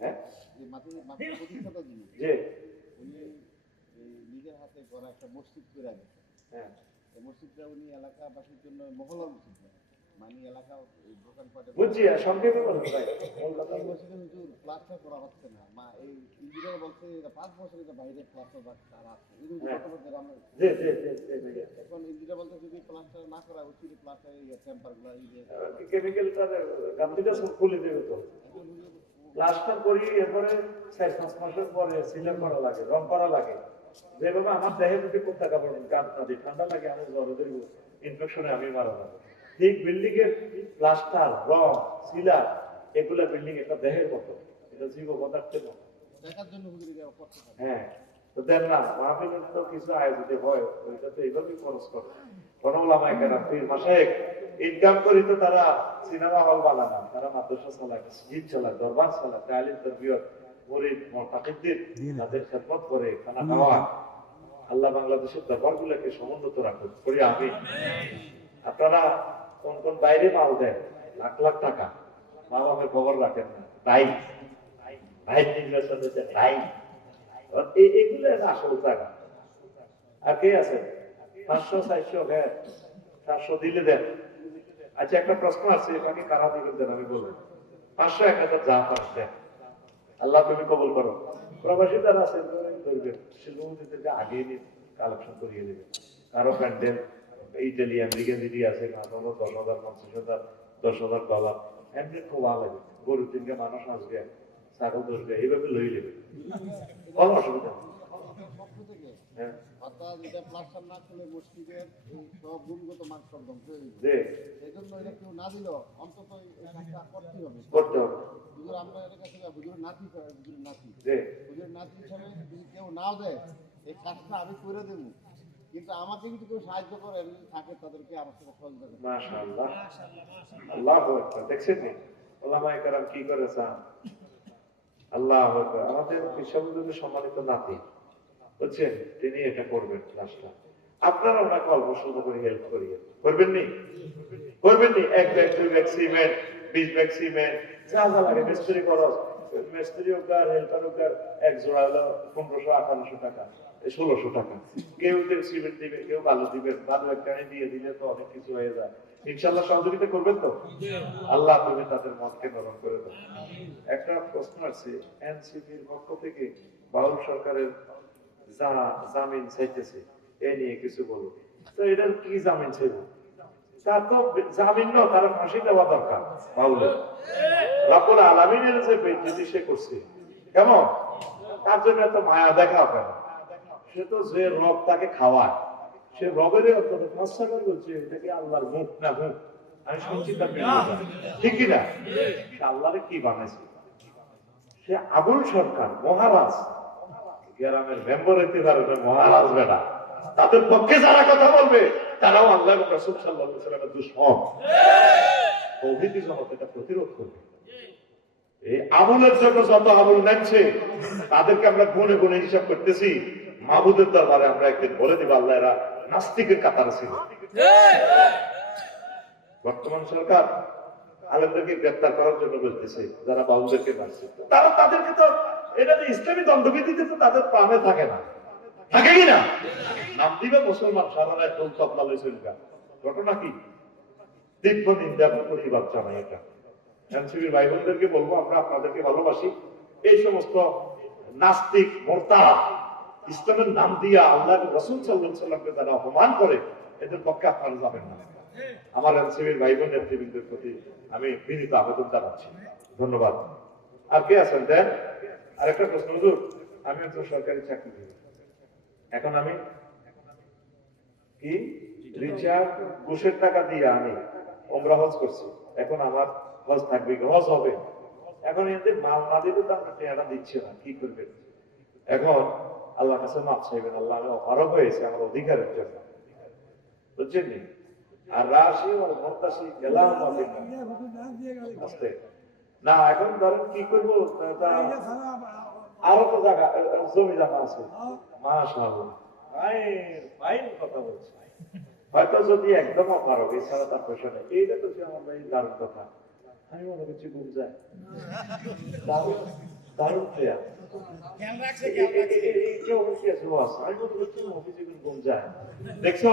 হ্যাঁ যে মাটির প্রতিষ্ঠাতা যিনি যে উনি নিজের হাতে করা একটা মসজিদ করে গেছে। হ্যাঁ এই মসজিদটা উনি এলাকাবাসীর জন্য মহল্লা মসজিদ না, মানে এলাকা দোকানপাটে বুঝছি সংক্ষেপে বলুন ভাই মূল কথা এই মসজিদে হুজুর প্লাস্টার করা হচ্ছে না। এই ইঞ্জিনিয়ার বলছে এটা 5 বছর এটা বাইরে প্লাস্টার তার আছে এখন ইঞ্জিনিয়ার বলতে যদি প্লাস্টার না করা উচিত প্লাস্টার টেম্পার গুলা কেমিক্যালটা গামতিটা সব খুলে দেবে তো প্লাস্টার করি এরপরে 4-5 মাসের পরে সিলার করা লাগে, রং করা লাগে। যেভাবে আমার দেহে যদি কোথা কাপড় কাঁপতে ঠান্ডা লাগে, আমি জ্বর ধরব, ইনফেকশনে আমি মারা যাবো। ঠিক বিল্ডিং এর প্লাস্টার, রং, সিলার এগুলা বিল্ডিং একটা দেহের মতো, এটা জীব পদার্থের মতো। দেখার জন্য হ্যাঁ, তো দেন না মাহফিলের তো কিছু আয়োজিত হয়, ওইটা তো এইভাবেই খরচ করে। কোন ওলামায়ে কেরাম পীর মাশায়েখ ইনকাম করি তো তারা সিনেমা হল বানানা, তারা মাদ্রাসা চালায়, মসজিদ চালায়, দরবার চালায়, তালিম তারবিয়ত মুরিদ মুতাকিদ্দিন তাদের খেদমত করে, খানা খাওয়া। আল্লাহ বাংলাদেশের দরবারগুলোকে সমুন্নত রাখুন, করি আমি। আপনারা কোন কোন বাইরে মাল দেন লাখ লাখ টাকা, মা বাপের খবর রাখেন না, তাই ভাই নির্বাচন হচ্ছে তাই এগুলো আসল টাকা। আর কে আছে 500-400 700 দিলে দেন। আচ্ছা একটা প্রশ্ন আছে, এটাকে কারা দিবেন দেন আমি বলবো। 500-1000 যা পারেন দেন, আল্লাহ তুমি কবুল করো। প্রবাসী যারা আছে সেগুলোকে আগে কালেকশন করিয়ে দেবে। কারো প্যান্ডেল ইটালি আমেরিকান দিদি আছে, 10,000 50,000 $10,000 এমনি খুব ভালো লাগে। গরু 3টা মানুষ আসবে, ছাগল ধরবে, এইভাবে লই নেবে, কোনো অসুবিধা নেই। হ্যাঁ অর্থাৎ এটা প্লাস্টার না করলে মসজিদের সব গুণগত মান সব ধ্বংস হয়ে যাবে। এই জন্য এটা কেউ না দিলেও অন্তত এই কাজটা করতে হবে। হুজুর আমরা এর কাছে হুজুরের নাতি হিসাবে যদি কেউ নাও দেয় এই কাজটা আমি করে দেবো, কিন্তু আমাকে কিন্তু কেউ সাহায্য করে থাকে, তাদেরকে আমার সাথে সহযোগিতা। মাশাআল্লাহ, আল্লাহু আকবার। দেখছেন নি ওলামায়ে কেরাম কি করেছেন? আল্লাহু আকবার। আমাদের বিশ্ববিদ্যালয়ের সম্মানিত নাতি বুঝছেন, তিনি এটা করবেন ক্লাসটা। আপনারা ওনাকে অল্প স্বল্প করে হেল্প করিয়ে করবেন নি? 1 bag 2 bag cement, 20 bag cement, যা যা লাগে মিস্ত্রি খরচ, মিস্ত্রি ওকার হেল্পার ওকার এক জোড়া হলো 1500-1800 টাকা, 1600 টাকা। কেউ সিমেন্ট দিবে, কেউ বালু দিবে, বালু একখানে দিয়ে দিলে তো অনেক কিছু হয়ে যায়। ইনশাআল্লাহ সহযোগিতা করবেন তো? আল্লাহ তুমি তাদের মনকে নরম করে দাও। একটা প্রশ্ন আছে, এনসিপির পক্ষ থেকে বাউল সরকারের জামিন চাইতেছে, এই নিয়ে কিছু বলুন তো। এটার কি জামিন ছিল? তার তো জামিন না, তার ফাঁসি দেওয়া দরকার। বাউলের রব্বুল আলামিনের যে বেজ্জতি সে করছে, কেমন তার জন্য এত মায়া দেখা কেন? সে তো যে রব তাকে খাওয়ায়, সে রবের ফসা করে বলছে এটাকে আল্লাহর মুখ না মুখ। আমি শুনছি তার ঠিক কিনা? সে আল্লাহরে কি বানাইছে? সে আবুল সরকার মহারাজ, গ্রামের মেম্বার হইতে পারে মহারাজ বেটা, তাদের পক্ষে যারা কথা বলবে তারাও আল্লাহ এবং রাসূল সাল্লাল্লাহু আলাইহি ওয়াসাল্লামের দুশমন। তৌহিদি জগৎ এটা প্রতিরোধ করবে। এই আমলের জন্য যত আমল নেনছে তাদেরকে আমরা গুণে গুণে হিসাব করতেছি, মাহবুদের দরবারে আমরা একদিন বলে দিব আল্লাহ এরা নাস্তিকের কাতারে ছিল। বর্তমান সরকার আলেমদেরকে গ্রেফতার করার জন্য বলতেছে, যারা বাউলদেরকে মারছে তারা তাদেরকে তো এটা যে ইসলামী দণ্ডবিধিতে তো তাদের প্রাণে থাকে না, থাকে কিনা? নাম দিবে মুসলমান, সারা রাত দোল তবলা লই চলবে। ঘটনা কি? তীব্র নিন্দা প্রতিবাদ জানাই এটা। এনসিপির ভাই বোনদেরকে বলবো, আমরা আপনাদেরকে ভালোবাসি। এই সমস্ত নাস্তিক মোরতাদ ইসলামের নাম দিয়ে আল্লাহ রাসূল সাল্লাল্লাহু আলাইহি ওয়াসাল্লামকে যারা অপমান করে, এদের পক্ষে আপনারা যাবেন না। আমার এনসিপির ভাই বোন নেতৃবৃন্দের প্রতি আমি বিনীত আবেদন জানাচ্ছি। ধন্যবাদ। আর কে আছেন দেন? আরেকটা প্রশ্ন, হুজুর আমি একজন সরকারি চাকরিজীবী, এখন আমি কি রিচার্জ ঘুষের টাকা দিয়ে আমি ওমরা হজ করছি, এখন আমার হজ থাকবে, হজ হবে। এখন এদের মাল না দিলে তো আমরা টেয়ারা দিচ্ছে না, কি করবেন? এখন আল্লাহ কাছে মাপ চাইবেন, আল্লাহ আমি অপারগ হয়েছে আমার অধিকারের জন্য, বুঝছেন নি? আর রাশি ও মন্তাসি গেলাম না, এখন ধরেন কি করবো, আরো তো জায়গা জমি জায়গা আছে, মাশাআল্লাহ ফাইন কথা বলছে। হয়তো যদি একদম অপারগ, এছাড়া তার পয়সা নেই, এইটা তো আমার দারুণ কথা। আমি মনে করছি ঘুম যায়। দারুণ দারুণ প্লেয়ার। আমি মনে করছি অফিসে ঘুম যায়। দেখছো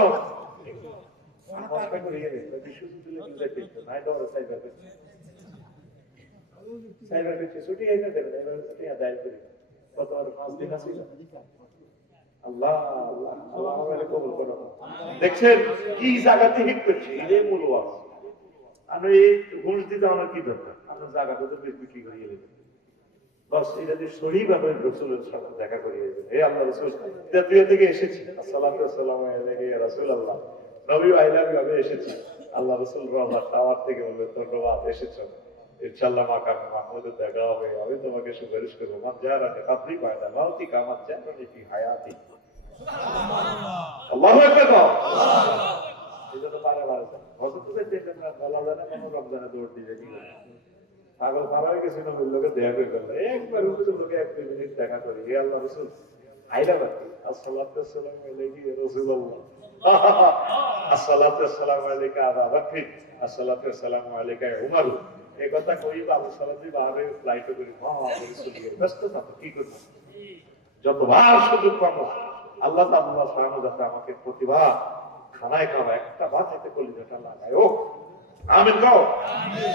আল্লাহ আল্লাহ আল্লাহ আমাকে কবুল করো। দেখছেন কি জায়গাতে হিট করছে, এটাই মূল ওয়াজ। আমি ঘুষ দিতে আমার কি দরকার, আপনার জায়গাটা তো বিক্রি করিয়ে দেবেন, বাস এটা দিয়ে সহিভাবে রসুলের সাথে দেখা করিয়ে দেবেন। হে আল্লাহ রসুল জাতীয় থেকে এসেছি, আসসালাতু ওয়াসসালামু আলাইকা ইয়া রাসূলুল্লাহ, নবী আই লাভ ইউ, আমি এসেছি। আল্লাহ রসুল আল্লাহ টাওয়ার থেকে বলবে ধন্যবাদ এসেছো, ইনশাআল্লাহ মাকাম মাহমুদে দেখা হবে, আমি তোমাকে সুপারিশ করবো। মান জারাকে কাবরি পায়না মাউতি কামাত জারানি ফি হায়াতি। আল্লাহু আকবার। এজন্য বারবার হযরত দেখেন না, আল্লাহ জানে কোন রমজানে দৌড় দিবে কি না, পাগল পারা হয়ে গেছে না, লোকে দেখা করে গেল একবার উপরে লোকে 1-2 মিনিট দেখা করে। হে আল্লাহ রাসূল আইলা বাকি আসসালাতু ওয়াসসালামু আলাইহি ইয়া রাসূলুল্লাহ, আসসালাতু ওয়াসসালামু আলাইকা আবা বকর, আসসালাতু ওয়াসসালামু আলাইকা উমর। এই কথা কই বাবু সালাতি বারে ফ্লাইটে করে রাসূলের ব্যস্ত থাকে কি করব, যতবার সুযোগ পাবো আল্লাহ তাআলা সুবহানাহু ওয়া তাআলা আমাকে প্রতিভা খানায় খাওয়া একটা ভাত হাতে কলিজাটা লাগায়। ও আমিন কও। আমিন।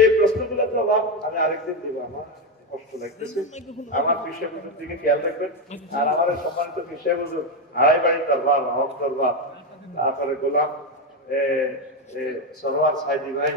এই প্রশ্নগুলো জবাব আমি আরেকদিন দিব, আমার কষ্ট লাগতেছে। আমার বিষয়গুলোর দিকে খেয়াল রাখবেন। আর আমার সম্মানিত বিষয়গুলো আড়াই বাড়ির দরবার, হক দরবার, তারপরে গোলাম সরোয়ার সাইদি ভাই,